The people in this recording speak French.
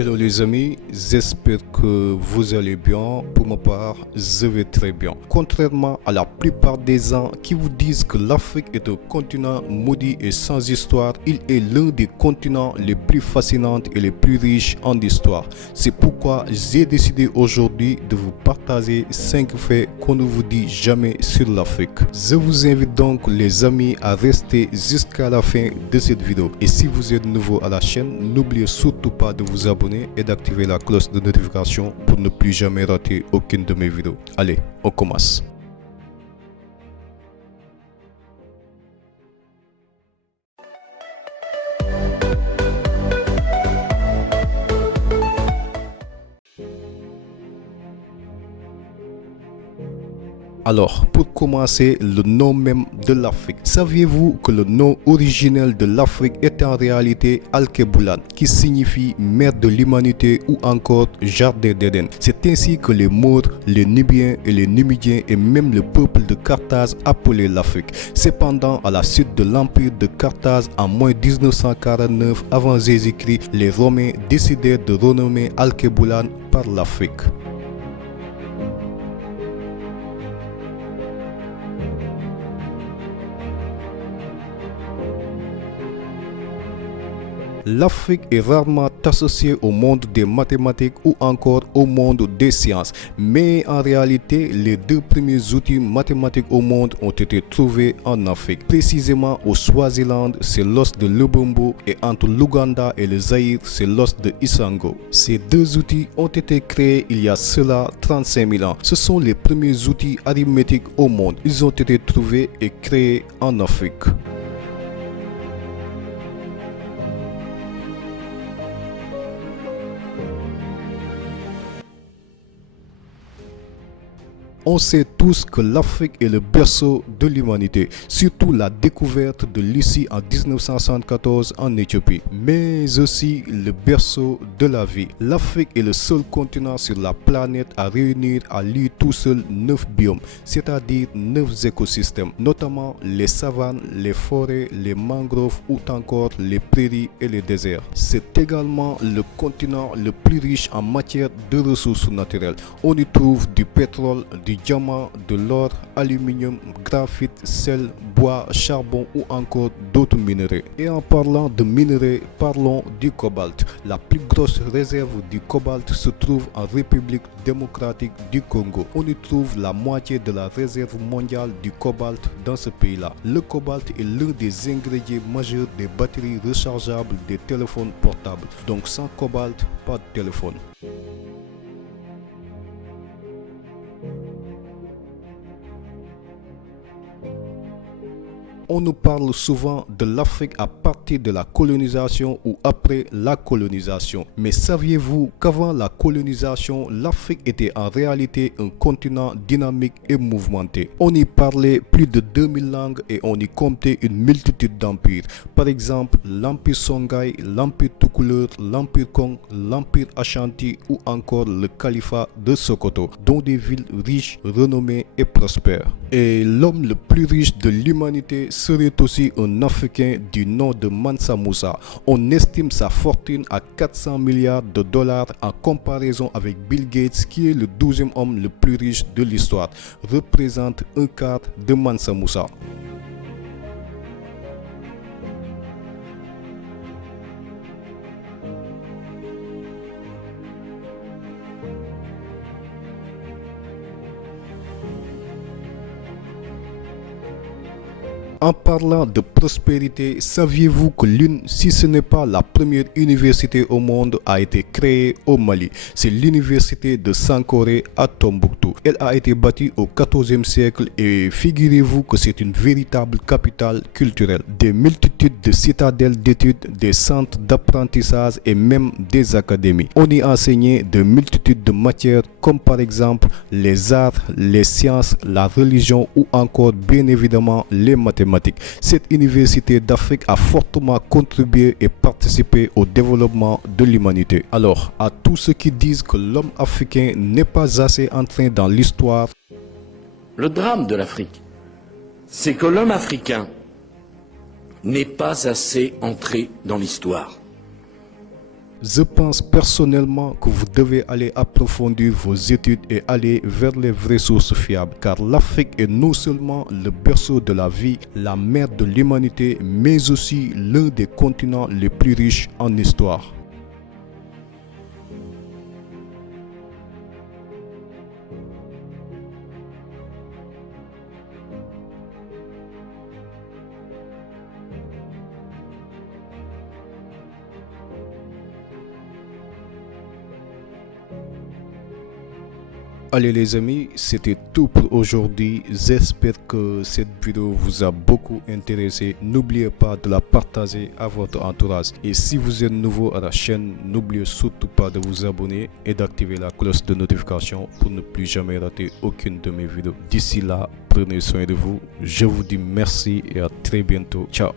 Hello les amis, j'espère que vous allez bien. Pour ma part, je vais très bien. Contrairement à la plupart des gens qui vous disent que l'Afrique est un continent maudit et sans histoire, il est l'un des continents les plus fascinants et les plus riches en histoire. C'est pourquoi j'ai décidé aujourd'hui de vous partager 5 faits qu'on ne vous dit jamais sur l'Afrique. Je vous invite donc les amis à rester jusqu'à la fin de cette vidéo. Et si vous êtes nouveau à la chaîne, n'oubliez surtout pas de vous abonner et d'activer la cloche de notification pour ne plus jamais rater aucune de mes vidéos. Allez, on commence. Alors, pour commencer, le nom même de l'Afrique. Saviez-vous que le nom originel de l'Afrique est en réalité Alkebulan, qui signifie mère de l'humanité ou encore jardin d'Éden? C'est ainsi que les Maures, les Nubiens et les Numidiens et même le peuple de Carthage appelaient l'Afrique. Cependant, à la suite de l'empire de Carthage en moins 1949 avant Jésus-Christ, les Romains décidèrent de renommer Alkebulan par l'Afrique. L'Afrique est rarement associée au monde des mathématiques ou encore au monde des sciences, mais en réalité, les deux premiers outils mathématiques au monde ont été trouvés en Afrique. Précisément au Swaziland, c'est l'os de Lubumbo et entre l'Ouganda et le Zaïre, c'est l'os de Isango. Ces deux outils ont été créés il y a cela 35 000 ans. Ce sont les premiers outils arithmétiques au monde. Ils ont été trouvés et créés en Afrique. On sait tous que l'Afrique est le berceau de l'humanité, surtout la découverte de Lucie en 1974 en Éthiopie, mais aussi le berceau de la vie. L'Afrique est le seul continent sur la planète à réunir à lui tout seul 9 biomes, c'est-à-dire 9 écosystèmes, notamment les savanes, les forêts, les mangroves ou encore les prairies et les déserts. C'est également le continent le plus riche en matière de ressources naturelles. On y trouve du pétrole, du diamant, de l'or, aluminium, graphite, sel, bois, charbon ou encore d'autres minerais. Et en parlant de minerais, parlons du cobalt. La plus grosse réserve du cobalt se trouve en République démocratique du Congo. On y trouve la moitié de la réserve mondiale du cobalt dans ce pays-là. Le cobalt est l'un des ingrédients majeurs des batteries rechargeables des téléphones portables. Donc sans cobalt, pas de téléphone. On nous parle souvent de l'Afrique à partir de la colonisation ou après la colonisation. Mais saviez-vous qu'avant la colonisation, l'Afrique était en réalité un continent dynamique et mouvementé? On y parlait plus de 2000 langues et on y comptait une multitude d'empires. Par exemple, l'Empire Songhai, l'Empire Toucouleur, l'Empire Kong, l'Empire Ashanti ou encore le Califat de Sokoto, dont des villes riches, renommées et prospères. Et l'homme le plus riche de l'humanité serait aussi un Africain du nom de Mansa Musa. On estime sa fortune à 400 milliards de dollars en comparaison avec Bill Gates, qui est le 12e homme le plus riche de l'histoire, représente un quart de Mansa Musa. En parlant de prospérité, saviez-vous que l'une, si ce n'est pas la première université au monde, a été créée au Mali? C'est l'université de Sankoré à Tombouctou. Elle a été bâtie au XIVe siècle et figurez-vous que c'est une véritable capitale culturelle. Des multitudes de citadelles d'études, des centres d'apprentissage et même des académies. On y enseignait de multitudes de matières comme par exemple les arts, les sciences, la religion ou encore bien évidemment les mathématiques. Cette université d'Afrique a fortement contribué et participé au développement de l'humanité. Alors, à tous ceux qui disent que l'homme africain n'est pas assez entré dans l'histoire, le drame de l'Afrique, c'est que l'homme africain n'est pas assez entré dans l'histoire. Je pense personnellement que vous devez aller approfondir vos études et aller vers les vraies sources fiables, car l'Afrique est non seulement le berceau de la vie, la mère de l'humanité, mais aussi l'un des continents les plus riches en histoire. Allez les amis, c'était tout pour aujourd'hui. J'espère que cette vidéo vous a beaucoup intéressé. N'oubliez pas de la partager à votre entourage. Et si vous êtes nouveau à la chaîne, n'oubliez surtout pas de vous abonner et d'activer la cloche de notification pour ne plus jamais rater aucune de mes vidéos. D'ici là, prenez soin de vous. Je vous dis merci et à très bientôt. Ciao.